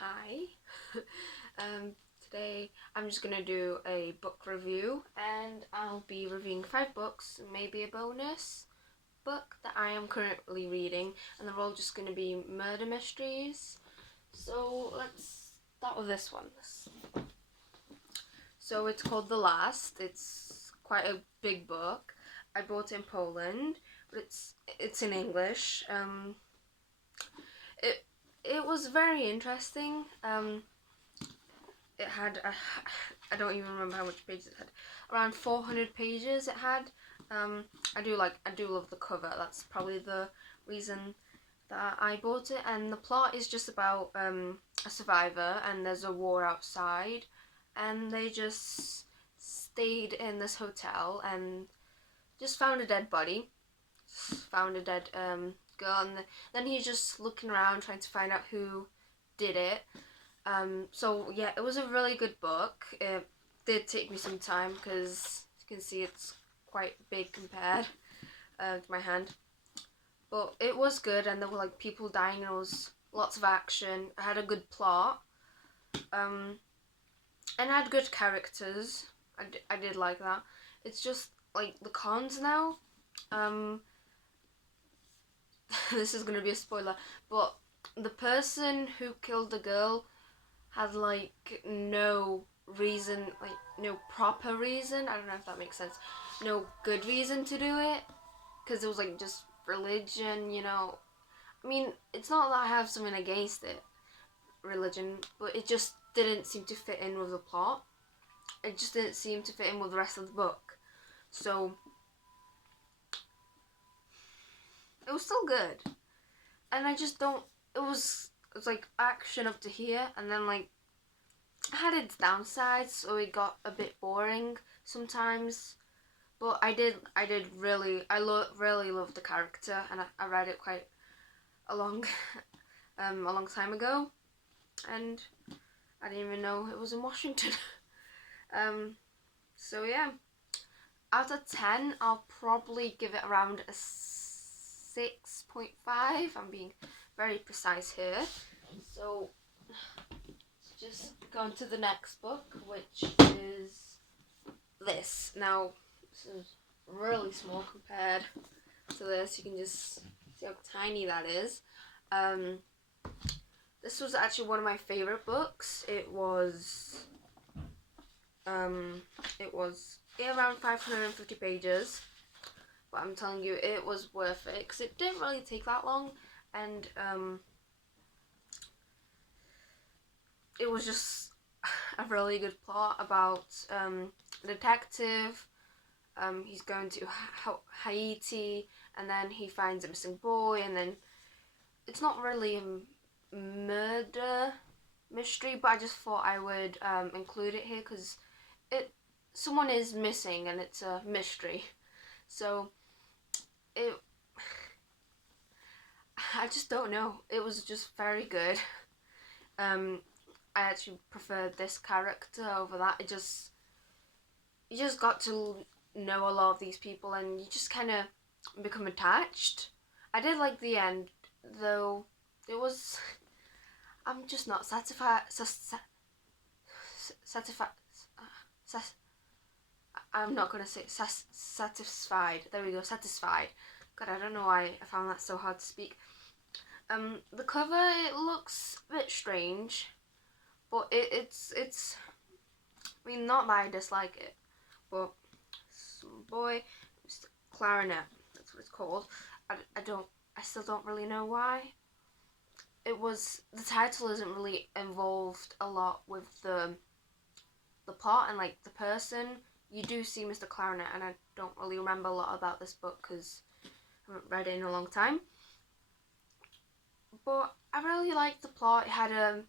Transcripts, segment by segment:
Hi. Today I'm just gonna do a book review and I'll be reviewing 5 books, maybe a bonus book that I am currently reading, and they're all just gonna be murder mysteries. So let's start with this one. So it's called The Last. It's quite a big book. I bought it in Poland, but it's in English. It it was very interesting. It had I don't even remember how much pages it had. Around 400 pages it had. I do love the cover. That's probably the reason that I bought it. And the plot is just about a survivor, and there's a war outside, and they just stayed in this hotel and just found a dead body. Found a dead girl, and then he's just looking around trying to find out who did it. So yeah, it was a really good book. It did take me some time because you can see it's quite big compared to my hand. But it was good, and there were like people dying, and there was lots of action. It had a good plot, and it had good characters. I did like that. It's just like the cons now. This is gonna be a spoiler, but the person who killed the girl had like no reason, like no proper reason. I don't know if that makes sense. No good reason to do it, because it was like just religion. I mean, it's not that I have something against it, religion, but it just didn't seem to fit in with the plot. It just didn't seem to fit in with the rest of the book. So it was still good, and I just don't. It was like action up to here, and then like it had its downsides, so it got a bit boring sometimes. But really love the character, and I read it quite a long, a long time ago, and I didn't even know it was in Washington. So yeah, out of 10, I'll probably give it around a 6.5. I'm being very precise here. So just go on to the next book, which is this. Now, this is really small compared to this. You can just see how tiny that is. This was actually one of my favorite books. It was around 550 pages, but I'm telling you, it was worth it because it didn't really take that long, and it was just a really good plot about a detective. He's going to Haiti, and then he finds a missing boy, and then it's not really a murder mystery, but I just thought I would include it here because someone is missing and it's a mystery. So it I just don't know. It was just very good. I actually preferred this character over that. You just got to know a lot of these people, and you just kind of become attached. I did like the end, though. It was. I'm just not satisfied. Satisfied. I'm not gonna say satisfied. There we go. Satisfied. God, I don't know why I found that so hard to speak. The cover, it looks a bit strange, but it's. I mean, not that I dislike it, but some boy, Mr. Clarinet. That's what it's called. I still don't really know why. The title isn't really involved a lot with the plot and like the person. You do see Mr. Clarinet, and I don't really remember a lot about this book because I haven't read it in a long time. But I really liked the plot. It had I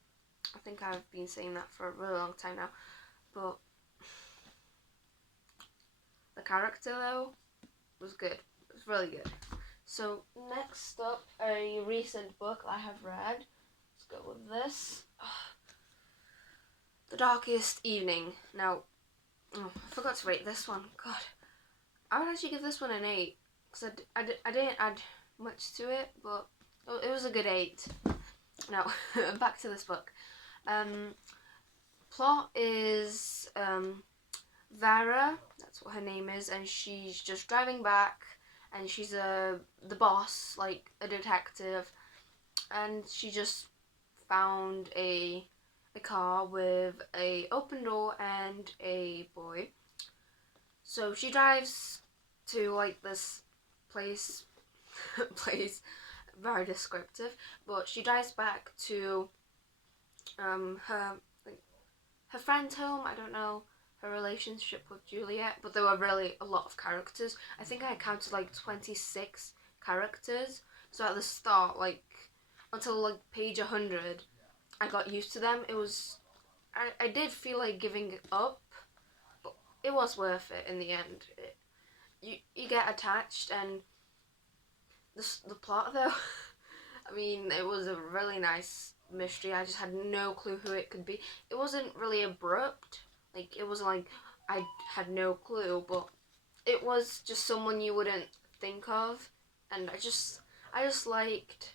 think I've been saying that for a really long time now, but the character though was good. It was really good. So next up, a recent book I have read. Let's go with this. The Darkest Evening. Now, I forgot to rate this one. God, I would actually give this one an 8 because I didn't add much to it, but it was a good 8. Now, back to this book. Plot is Vera, that's what her name is, and she's just driving back, and she's the boss, like a detective, and she just found a car with a open door and a boy. So she drives to like this place, place, very descriptive, but she drives back to her like, her friend's home. I don't know her relationship with Juliet, but there were really a lot of characters. I think I counted like 26 characters. So at the start, like until like page 100, I got used to them. It was I did feel like giving up, but it was worth it in the end. You get attached, and the plot though. I mean, it was a really nice mystery. I just had no clue who it could be. It wasn't really abrupt. Like it wasn't like I had no clue, but it was just someone you wouldn't think of, and I just liked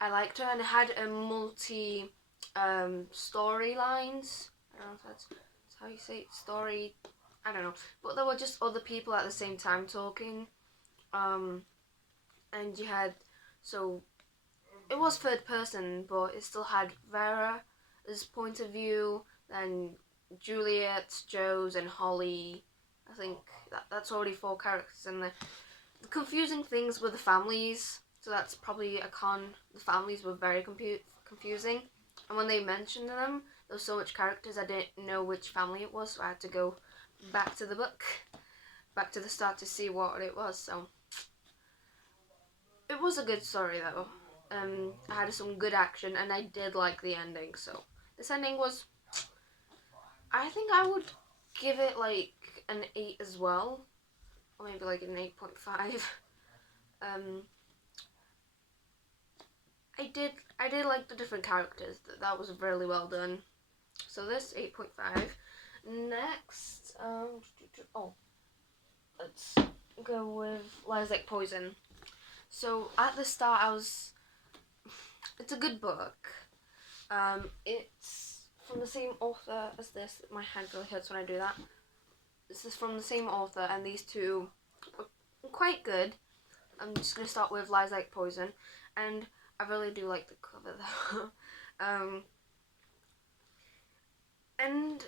her, and it had a multi storylines. I don't know if that's how you say it, story. I don't know, but there were just other people at the same time talking. Um, and you had so it was third person, but it still had Vera's point of view, then Juliet, Joe's, and Holly. I think that's already four characters, and the confusing things with the families. So that's probably a con. The families were very confusing, and when they mentioned them, there was so much characters I didn't know which family it was, so I had to go back to the book, back to the start to see what it was. So it was a good story though. I had some good action, and I did like the ending. So this ending was, I think I would give it like an 8 as well, or maybe like an 8.5. Um, I did like the different characters. That was really well done. So this 8.5. Next, let's go with Lies Like Poison. So at the start, it's a good book. It's from the same author as this. My hand really hurts when I do that. This is from the same author, and these two are quite good. I'm just gonna start with Lies Like Poison, and I really do like the cover though. And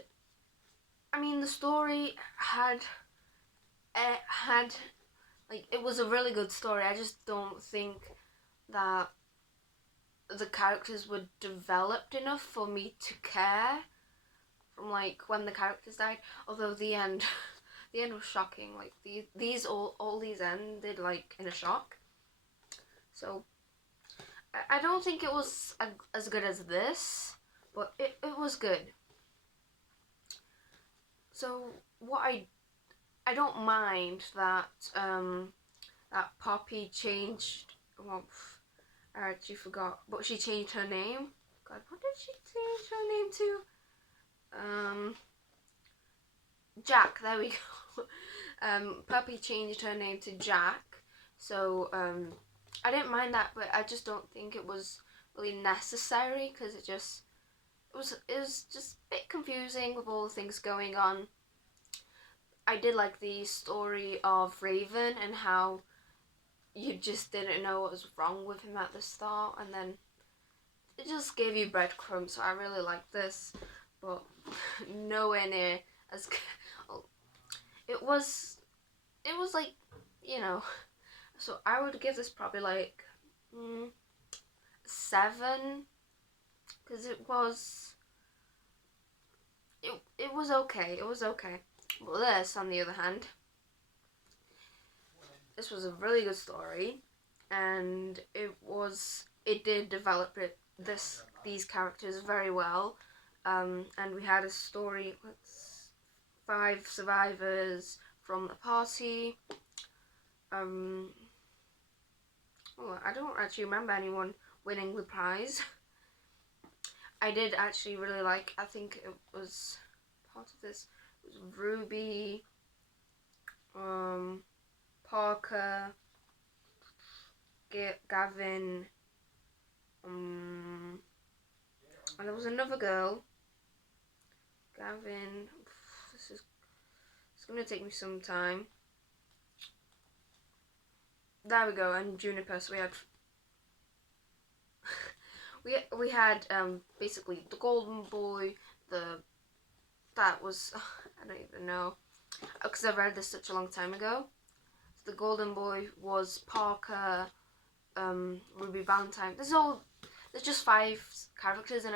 I mean the story had like it was a really good story. I just don't think that the characters were developed enough for me to care from like when the characters died. Although the end, the end was shocking. Like these all these ended like in a shock. So I don't think it was as good as this, but it was good. So what I don't mind that that Poppy changed. Well, I actually forgot, but she changed her name. God, what did she change her name to? Jack. There we go. Poppy changed her name to Jack. So I didn't mind that, but I just don't think it was really necessary because it was just a bit confusing with all the things going on. I did like the story of Raven and how you just didn't know what was wrong with him at the start, and then it just gave you breadcrumbs. So I really like this, but nowhere near as good. It was like, you know. So I would give this probably like 7, because it was okay. It was okay. But this, on the other hand, this was a really good story, and it did develop these characters very well, and we had a story. 5 survivors from the party. I don't actually remember anyone winning the prize. I did actually really like. I think it was part of this. It was Ruby, Parker, Gavin, And there was another girl, Gavin. It's gonna take me some time. There we go. And Juniper. So we had basically the Golden Boy. That was I don't even know because I read this such a long time ago. So the Golden Boy was Parker, Ruby Valentine. There's just 5 characters, and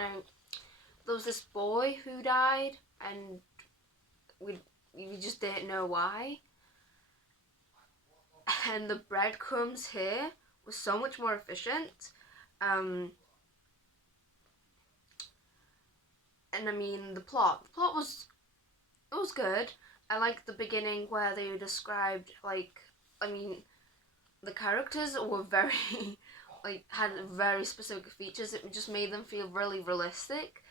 there was this boy who died, and we just didn't know why. And the breadcrumbs here was so much more efficient. And I mean the plot was good. I liked the beginning where they described the characters were very had very specific features. It just made them feel really realistic.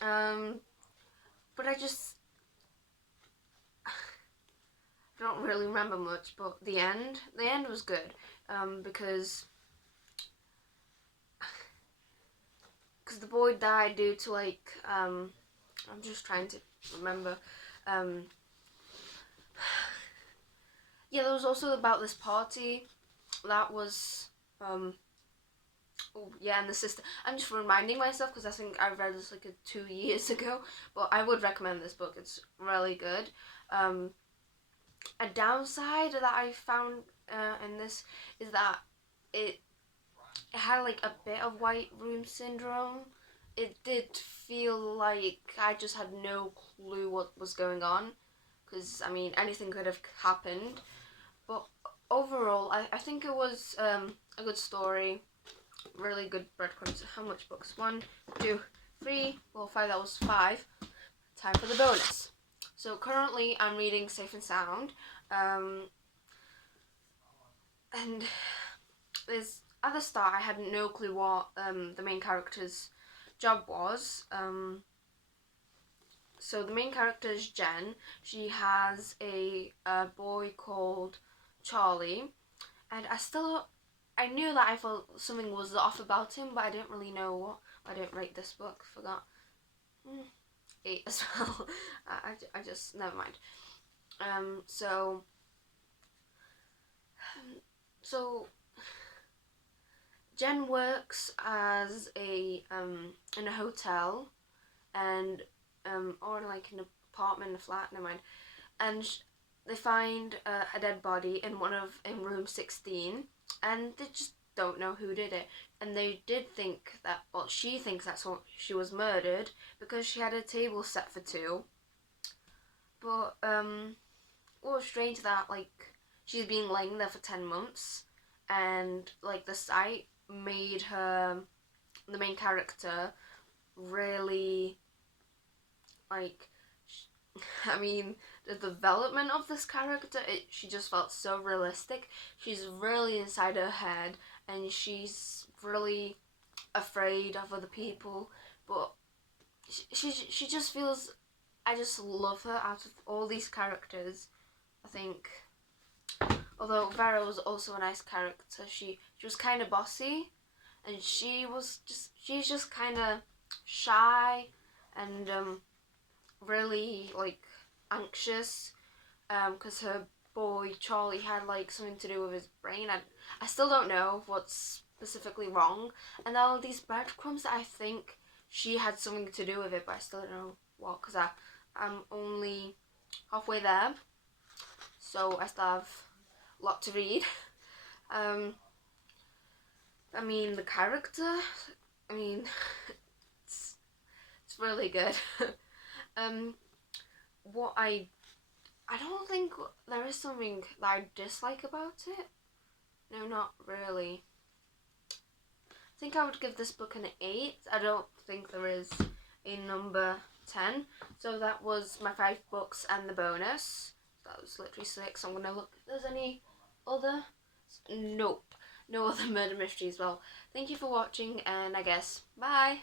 But I don't really remember much. But the end was good because the boy died due to I'm just trying to remember. Yeah, there was also about this party that was oh yeah, and the sister. I'm just reminding myself because I think I read this 2 years ago, but I would recommend this book. It's really good. A downside that I found in this is that it had a bit of white room syndrome. It did feel like I just had no clue what was going on because I mean anything could have happened. But overall, I think it was a good story, really good breadcrumbs. How much books? 1, 2, 3, 4, 5. That was 5. Time for the bonus. So currently I'm reading Safe and Sound, and there's at the start I had no clue what the main character's job was. So the main character is Jen. She has a boy called Charlie, and I knew that I felt something was off about him, but I didn't really know what. I didn't rate this book. Forgot. 8 as well. I just never mind. So Jen works as in a hotel, and or in an apartment, a flat, never mind. And they find a dead body in room 16, and they just don't know who did it. And they did think that, well, she thinks that's what she was murdered because she had a table set for 2. But what was strange that she's been laying there for 10 months, and the site made her, the main character, really I mean, the development of this character, she just felt so realistic. She's really inside her head, and she's really afraid of other people, but she just feels, I just love her out of all these characters. I think, although Vera was also a nice character, she was kind of bossy, and she's just kind of shy and really anxious because her boy Charlie had something to do with his brain. I still don't know what's specifically wrong, and all of these breadcrumbs that I think she had something to do with it, but I still don't know what because I'm only halfway there, so I still have a lot to read. I mean the character, I mean it's really good. What I don't think there is something that I dislike about it. No, not really. I think I would give this book an 8. I don't think there is a number 10. So that was my 5 books and the bonus. That was literally 6. I'm gonna look if there's any other. Nope. No other murder mysteries. Well, thank you for watching, and I guess bye.